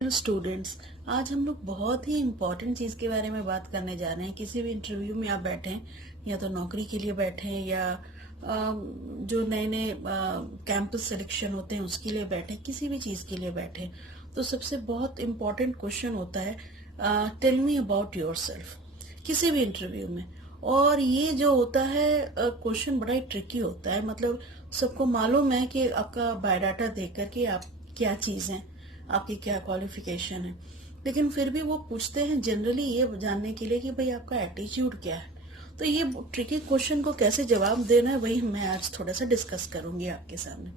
Hello students, आज हम लोग बहुत ही इम्पोर्टेंट चीज़ के बारे में बात करने जा रहे हैं। किसी भी इंटरव्यू में आप बैठे हैं, या तो नौकरी के लिए बैठे हैं या जो नए नए कैंपस सिलेक्शन होते हैं उसके लिए बैठे हैं, किसी भी चीज़ के लिए बैठे हैं, तो सबसे बहुत इम्पोर्टेंट क्वेश्चन होता है tell me about yourself, किसी भी इंटरव्यू में। और ये जो होता है क्वेश्चन बड़ा ही ट्रिकी होता है। मतलब सबको मालूम है कि आपका बायोडाटा देख करके आप क्या चीज़ हैं, आपकी क्या क्वालिफिकेशन है, लेकिन फिर भी वो पूछते हैं जनरली ये जानने के लिए कि भाई आपका एटीट्यूड क्या है। तो ये ट्रिकी क्वेश्चन को कैसे जवाब देना है वही मैं आज थोड़ा सा डिस्कस करूंगी आपके सामने।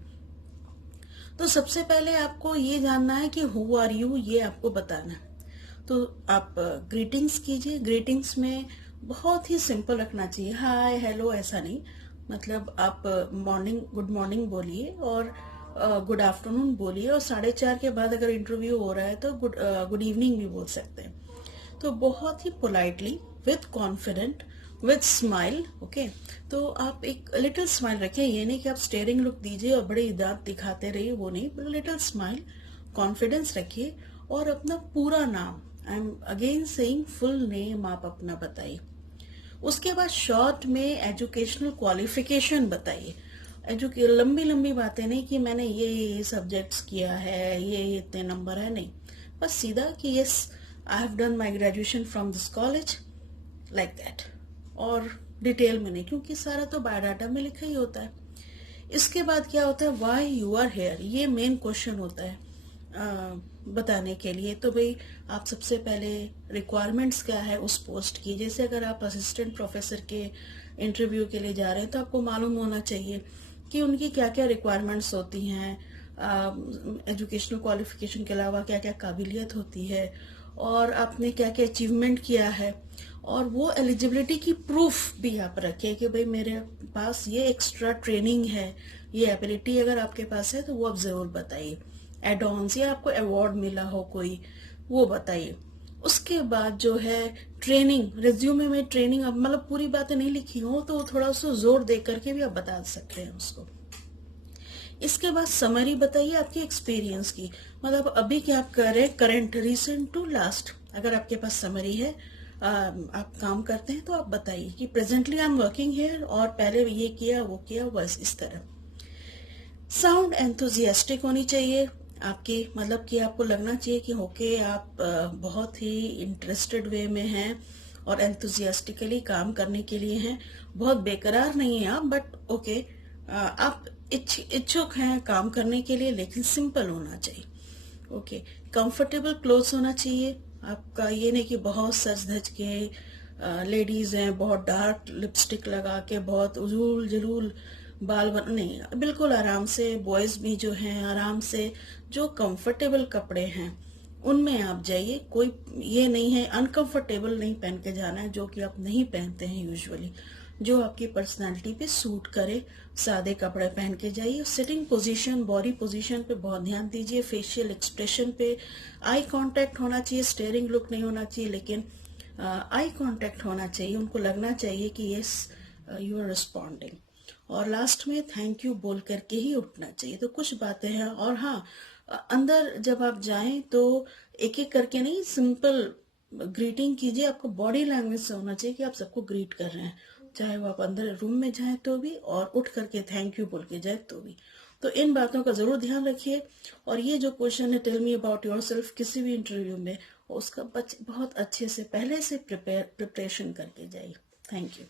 तो सबसे पहले आपको ये जानना है कि हु आर यू, ये आपको बताना है। तो आप ग्रीटिंग्स कीजिए। ग्रीटिंग्स में बहुत ही सिंपल रखना चाहिए, हाय हेलो ऐसा नहीं। मतलब आप मॉर्निंग गुड मॉर्निंग बोलिए और गुड आफ्टरनून बोलिए, और 4:30 के बाद अगर इंटरव्यू हो रहा है तो गुड इवनिंग भी बोल सकते हैं। तो बहुत ही politely, with confident, with smile. Okay, तो आप एक लिटिल स्माइल रखिए। ये नहीं कि आप स्टेयरिंग लुक दीजिए और बड़े दांत दिखाते रहिए, वो नहीं, बट लिटिल स्माइल, कॉन्फिडेंस रखिए। और अपना पूरा नाम, I am again saying full name, आप अपना बताइए। उसके बाद शॉर्ट में एजुकेशनल क्वालिफिकेशन बताइए। लंबी लंबी बातें नहीं कि मैंने ये सब्जेक्ट्स किया है, ये इतने नंबर है, नहीं। बस सीधा कि yes, I have done my graduation from this college, like that. और डिटेल में नहीं, क्योंकि सारा तो बायोडाटा में लिखा ही होता है। इसके बाद क्या होता है, वाई यू आर हेयर, ये मेन क्वेश्चन होता है बताने के लिए। तो भाई आप सबसे पहले रिक्वायरमेंट्स क्या है उस पोस्ट की। जैसे अगर आप असिस्टेंट प्रोफेसर के इंटरव्यू के लिए जा रहे हैं तो आपको मालूम होना चाहिए कि उनकी क्या क्या रिक्वायरमेंट्स होती हैं, एजुकेशनल क्वालिफिकेशन के अलावा क्या क्या काबिलियत होती है, और आपने क्या क्या अचीवमेंट किया है। और वो एलिजिबिलिटी की प्रूफ भी आप रखें कि भाई मेरे पास ये एक्स्ट्रा ट्रेनिंग है, ये एबिलिटी अगर आपके पास है तो वो आप जरूर बताइए। एड ऑन्स या आपको अवार्ड मिला हो कोई, वो बताइए। उसके बाद जो है ट्रेनिंग, रिज्यूमे में ट्रेनिंग, अब मतलब पूरी बातें नहीं लिखी हो तो थोड़ा सा जोर दे करके भी आप बता सकते हैं उसको। इसके बाद समरी बताइए आपके एक्सपीरियंस की, मतलब अभी क्या आप कर रहे हैं, करंट, रिसेंट टू लास्ट। अगर आपके पास समरी है, आप काम करते हैं तो आप बताइए कि presently I am working here, और पहले ये किया वो किया, बस इस तरह। साउंड एंथुजियास्टिक होनी चाहिए आपकी, मतलब कि आपको लगना चाहिए कि ओके आप बहुत ही इंटरेस्टेड वे में हैं और एंथुजियास्टिकली काम करने के लिए हैं। बहुत बेकरार नहीं है आप, बट ओके आप इच्छुक हैं काम करने के लिए, लेकिन सिंपल होना चाहिए। ओके, कंफर्टेबल क्लोथ्स होना चाहिए आपका। ये नहीं कि बहुत सज धज के लेडीज हैं, बहुत डार्क लिपस्टिक लगा के, बहुत उजूल जलूल बाल बन, नहीं, बिल्कुल आराम से। बॉयज भी जो हैं आराम से, जो कंफर्टेबल कपड़े हैं उनमें आप जाइए। कोई ये नहीं है अनकंफर्टेबल नहीं पहन के जाना है, जो कि आप नहीं पहनते हैं यूजुअली। जो आपकी पर्सनालिटी पे सूट करे, सादे कपड़े पहन के जाइए। सिटिंग पोजीशन, बॉडी पोजीशन पे बहुत ध्यान दीजिए। फेशियल एक्सप्रेशन पे, आई कांटेक्ट होना चाहिए, स्टेयरिंग लुक नहीं होना चाहिए, लेकिन आई कांटेक्ट होना चाहिए। उनको लगना चाहिए कि यस यू आर रिस्पॉन्डिंग। और लास्ट में थैंक यू बोल करके ही उठना चाहिए। तो कुछ बातें हैं। और हाँ, अंदर जब आप जाएं तो एक एक करके नहीं, सिंपल ग्रीटिंग कीजिए। आपको बॉडी लैंग्वेज से होना चाहिए कि आप सबको ग्रीट कर रहे हैं, चाहे वो आप अंदर रूम में जाएं तो भी, और उठ करके थैंक यू बोल के जाए तो भी। तो इन बातों का जरूर ध्यान रखिए। और ये जो क्वेश्चन है tell me about yourself, किसी भी इंटरव्यू में उसका बहुत अच्छे से पहले से प्रिपरेशन करके जाइए। Thank you.